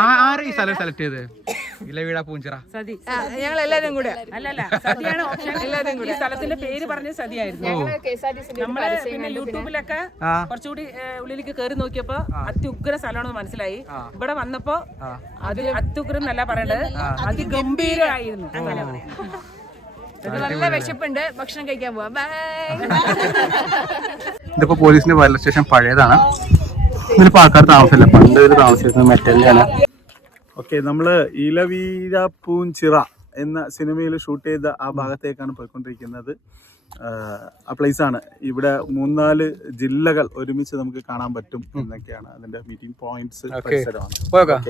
ആരെ ഈ സ്ഥലം സെലക്ട് ചെയ്ത്. ഇലവീഴ പൂഞ്ചിറ. സതി. ഞങ്ങൾ എല്ലാരും കൂടെ. അല്ലല്ല സതിയാണ് ഓപ്ഷൻ സ്ഥലത്തിന്റെ പേര് പറഞ്ഞ സതിയായിരുന്നു. നമ്മൾ പിന്നെ യൂട്യൂബിലൊക്കെ. കുറച്ചുകൂടി ഉള്ളിലേക്ക് കയറി നോക്കിയപ്പോ അത്യുഗ്ര സ്ഥലമാണെന്ന് മനസ്സിലായി. ഇവിടെ വന്നപ്പോ അത് അത്യുഗ്രം എന്നല്ല പറയണത് അതിഗംഭീരമായിരുന്നു നല്ല വിശപ്പുണ്ട്. ഭക്ഷണം കഴിക്കാൻ പോവാ. ബൈ. ഇതിപ്പോ പോലീസിന്റെ വയർ സ്റ്റേഷൻ പഴയതാണ്. ഇതിലിപ്പോ ആൾക്കാർ താമസമില്ല. പണ്ട് ഇതിൽ താമസിച്ചിരുന്നത് മെറ്റലിലാണ്. ഓക്കെ നമ്മൾ ഇലവീര പൂഞ്ചിറ എന്ന സിനിമയിൽ ഷൂട്ട് ചെയ്ത ആ ഭാഗത്തേക്കാണ് പോയിക്കൊണ്ടിരിക്കുന്നത്. ആ പ്ലേസ് ആണ്. ഇവിടെ മൂന്നാൽ ജില്ലകൾ ഒരുമിച്ച് നമുക്ക് കാണാൻ പറ്റും എന്നൊക്കെയാണ് അതിന്റെ മീറ്റിംഗ് പോയിന്റ്സ് പരിസരമാണ്. പോയോക്കാം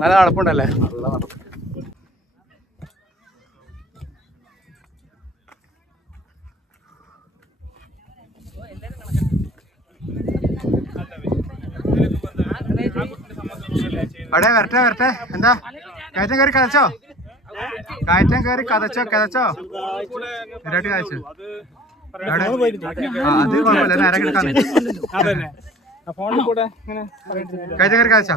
നല്ല നടപ്പുണ്ടല്ലേ നല്ല നടപ്പ്. അവിടെ വരട്ടെ വരട്ടെ. എന്താ? കയറ്റം കയറി കതച്ചോ? കയറ്റം കയറി കതച്ചോ കതച്ചോ? ഇരട്ടി കതച്ചു അത് കുഴപ്പമില്ല. നേരെ കിടക്കാൻ കയറ്റം കയറി കതച്ചോ?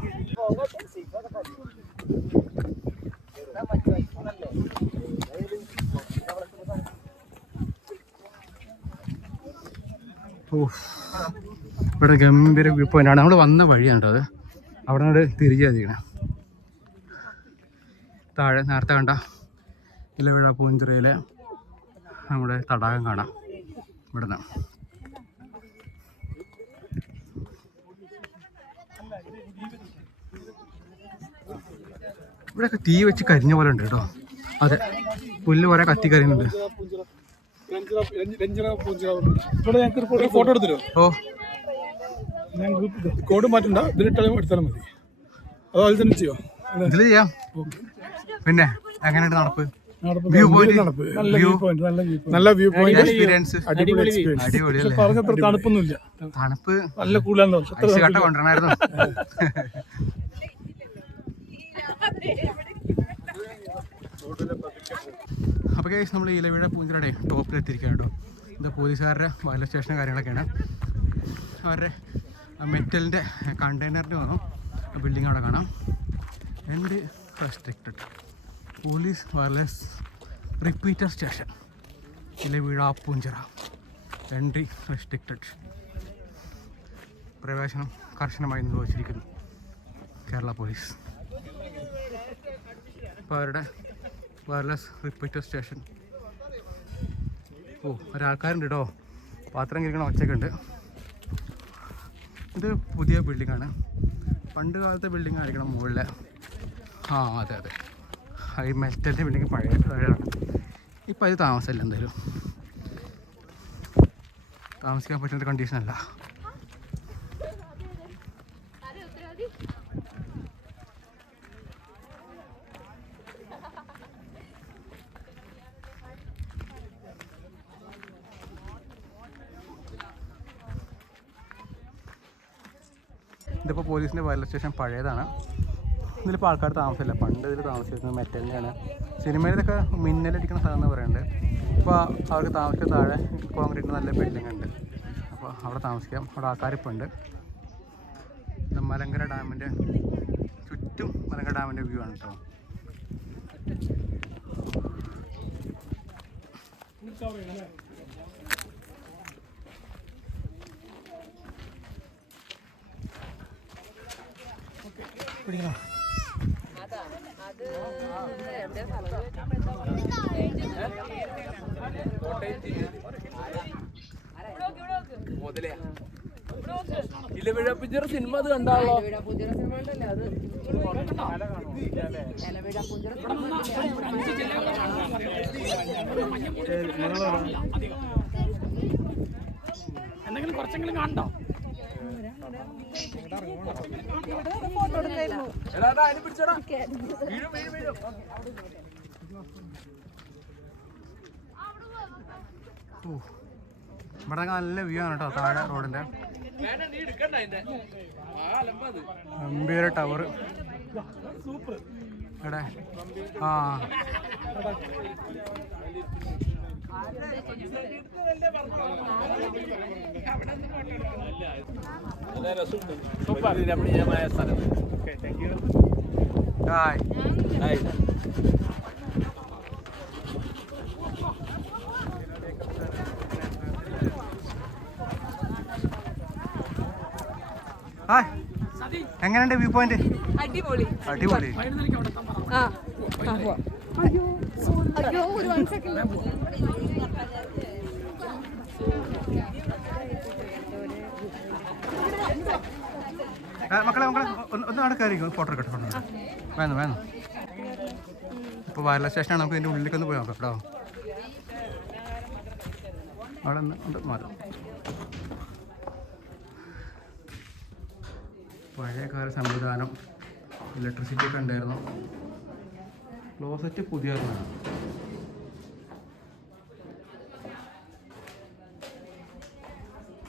ഇവിടെ ഗംഭീര വ്യൂ ആണ്. നമ്മൾ വന്ന വഴിയാണ് അത്. അവിടെ നിന്ന് തിരികെ താഴെ നേരത്തെ കണ്ട ഇലവിഴ പൂഞ്ചിറയിലെ നമ്മുടെ തടാകം കാണാം. ഇവിടുന്ന്. ഇവിടെയൊക്കെ തീ വെച്ച് കരിഞ്ഞ പോലെ ഉണ്ട് കേട്ടോ. അതെ. പുല്ല് കുറെ കത്തി കരിയുന്നുണ്ട് ഇവിടെ ഞങ്ങൾക്ക് ഫോട്ടോ എടുത്തരോ ഓ ഞാൻ ഗ്രൂപ്പ് കോഡ് മാറ്റണ്ട ഇതിലിട്ടാലും എടുത്താലും മതി അതുപോലെ തന്നെ ചെയ്യോ ഇതിൽ ചെയ്യാം. പിന്നെ എങ്ങനെയുണ്ട് നടപ്പ്. നല്ല വ്യൂ പോയിന്റ് നല്ല വ്യൂ നല്ല വ്യൂ പോയിന്റ് എക്സ്പീരിയൻസ് അടിപൊളി പറഞ്ഞത്ര തണുപ്പൊന്നുമില്ല. തണുപ്പ്? നല്ല കൂളാന്ന് തോന്നുന്നു അത്ര അപ്പോൾ കേസ് നമ്മൾ ഇലവിഴ പൂഞ്ചിറയുടെ ടോപ്പിൽ എത്തിയിരിക്കുകയാണ് കേട്ടോ. ഇത് പോലീസുകാരുടെ വയല സ്റ്റേഷൻ കാര്യങ്ങളൊക്കെയാണ്. അവരുടെ മെറ്റലിന്റെ കണ്ടെയ്നറിന്റെ വന്നു. ബിൽഡിംഗ് അവിടെ കാണാം. And restricted police wireless repeater station Ilaveezha Poonchira. Entry restricted പ്രവേശനം കർശനമായി നിർവഹിച്ചിരിക്കുന്നു കേരള പോലീസ്. അപ്പോൾ അവരുടെ വയർലെസ് റിപ്പീറ്റർ സ്റ്റേഷൻ ഓ ഒരാൾക്കാരുണ്ട് കേട്ടോ പാത്രം കിരിക്കണ ഉണ്ട് ഇത് പുതിയ ബിൽഡിംഗ് ആണ്. പണ്ട് കാലത്തെ ബിൽഡിംഗ് ആയിരിക്കണം മുകളിൽ ആ അതെ അതെ. ഈ മെറ്റലിന്റെ ബിൽഡിംഗ് പഴയ പഴയതാണ് ഇപ്പം അത് താമസമില്ല എന്തായാലും താമസിക്കാൻ പറ്റുന്ന കണ്ടീഷൻ ഇപ്പോൾ പോലീസിന്റെ വയലസ് സ്റ്റേഷൻ പഴയതാണ്. ഇതിലിപ്പോൾ ആൾക്കാർ താമസമില്ല. പണ്ട് ഇതിൽ താമസിച്ചിരുന്നത് മെറ്റലിന്റെയാണ് സിനിമയിലൊക്കെ മിന്നലടിക്കുന്ന സ്ഥലം എന്ന് പറയുന്നത് ഇപ്പോൾ അവർക്ക് താമസിച്ച താഴെ കോൺക്രീറ്റ് നല്ല ബിൽഡിംഗ് ഉണ്ട്. അപ്പോൾ അവിടെ താമസിക്കാം. അവിടെ ആൾക്കാരിപ്പോൾ ഉണ്ട് മലങ്കര ഡാമിന്റെ ചുറ്റും മലങ്കര ഡാമിന്റെ വ്യൂ ആണ് കേട്ടോ. Thank you. പിടിക്കണം. മുതലേ ഇലവിഴപ്പുഞ്ചിറ സിനിമ അത് കണ്ടാണല്ലോ. എന്തെങ്കിലും കുറച്ചെങ്കിലും കണ്ടോ ഇവിടെ നല്ല വ്യൂ ആണ് കേട്ടോ താഴെ റോഡിന്റെ. ഗംഭീര ടവർ എവിടെ? ആ. ഹായ്. ഹായ് എങ്ങനെയുണ്ട് വ്യൂ പോയിന്റ്? അടിപൊളി. അടിപൊളി. അയ്യോ ഒരു വൺ സെക്കൻഡ് മക്കളെ മക്കളെ ഒന്ന് അവിടെ കയറി ഫോട്ടോ എടുക്കട്ടെ ഫോട്ടോ. വേണം വേണം. ഇപ്പോൾ വയർലെസ് സ്റ്റേഷനാണ് നമുക്ക് ഇതിന്റെ ഉള്ളിലേക്ക് ഒന്ന് പോയി നോക്കാം കേട്ടോ. അവിടെ ഒന്ന് ഉണ്ട് മാറും. പഴയകാല സംവിധാനം. ഇലക്ട്രിസിറ്റി ഒക്കെ ഉണ്ടായിരുന്നു. ക്ലോസറ്റ് പുതിയതാണ്.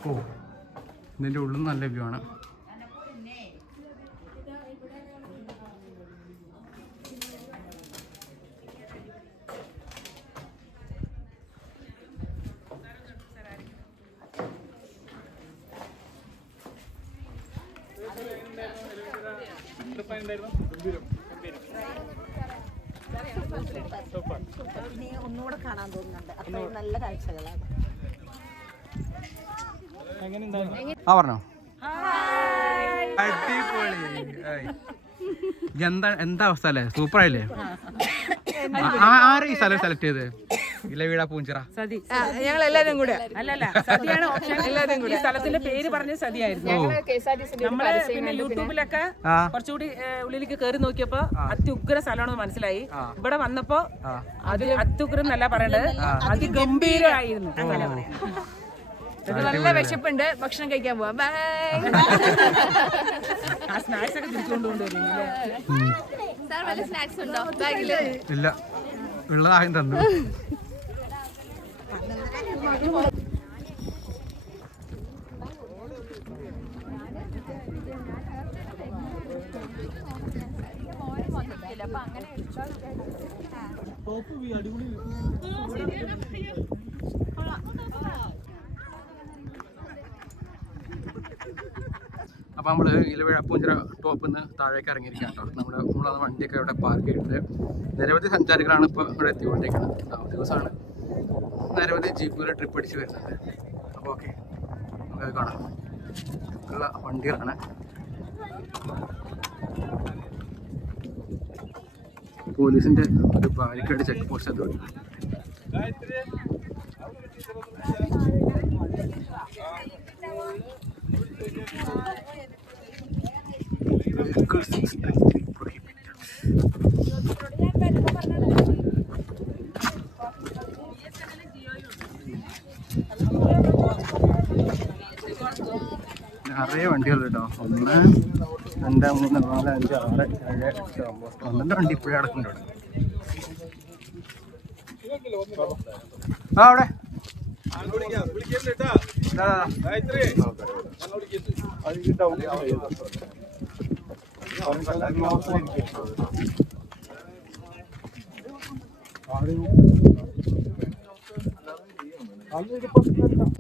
ഓ ഇതിന്റെ ഉള്ളിൽ നല്ല വ്യൂ ആണ്. ഇനി ഒന്നുകൂടെ കാണാൻ തോന്നുന്നുണ്ട്. അത്രയും നല്ല കാഴ്ചകളാണ്. ആ പറഞ്ഞോ. അടിപൊളി. എന്താ എന്താ അവസ്ഥ അല്ലേ? സൂപ്പർ ആയില്ലേ ആ- ആരാ ഈ സ്ഥലം സെലക്ട് ചെയ്ത് വീടാ പൂഞ്ചിറ. സതി. ഞങ്ങൾ എല്ലാരും കൂടെ. അല്ലല്ല സതിയാണ് ഓപ്ഷൻ കൂടെ. സ്ഥലത്തിന്റെ പേര് പറഞ്ഞ സതിയായിരുന്നു. നമ്മൾ പിന്നെ യൂട്യൂബിലൊക്കെ കുറച്ചുകൂടി ഉള്ളിലേക്ക് കയറി നോക്കിയപ്പോ അത്യുഗ്ര സ്ഥലമാണെന്ന് മനസ്സിലായി. ഇവിടെ വന്നപ്പോ. അത് അത്യുഗ്രം എന്നല്ല പറയണ്ടത് അതിഗംഭീരമായിരുന്നു അങ്ങനെ പറയാം. നല്ല വിശപ്പുണ്ട്. ഭക്ഷണം കഴിക്കാൻ പോവാ. ബൈ സ്നാക്സ് ഒക്കെ തിരിച്ചുകൊണ്ടുകൊണ്ടുവരുന്നില്ലേ സാർ വല്ല സ്നാക്സ് ഉണ്ടോ? ബാഗിൽ? ഇല്ല. ഉള്ളതായും തന്നു അപ്പോൾ നമ്മൾ ഇലവഴ പൂഞ്ചിറ ടോപ്പിൽ നിന്ന് താഴേക്ക് ഇറങ്ങിയിരിക്കാം കേട്ടോ. നമ്മുടെ നമ്മളത് വണ്ടിയൊക്കെ ഇവിടെ പാർക്ക് ചെയ്തിട്ടുണ്ട് നിരവധി സഞ്ചാരികളാണ് ഇപ്പോൾ ഇവിടെ എത്തിക്കൊണ്ടിരിക്കുന്നത്. ദിവസമാണ്. നിരവധി ജീപ്പുകൾ ട്രിപ്പ് അടിച്ച് വരുന്നുണ്ട് അപ്പോൾ ഓക്കെ നമുക്ക് കാണാം. ഉള്ള വണ്ടികളാണ്. പോലീസിന്റെ ഒരു ബാരിക്കേഡ് ചെക്ക് പോസ്റ്റ് അത് Vehicle 6 നിറയെ വണ്ടികൾ കേട്ടോ. ഒന്ന് രണ്ട് മൂന്ന് നാല് അഞ്ച് ആറ് ഏഴ് എട്ട് ഒമ്പത് പന്ത്രണ്ട് വണ്ടി ഇപ്പോഴേ അടക്കുന്നുണ്ട് ആ അവിടെ. അതിന് പത്ത്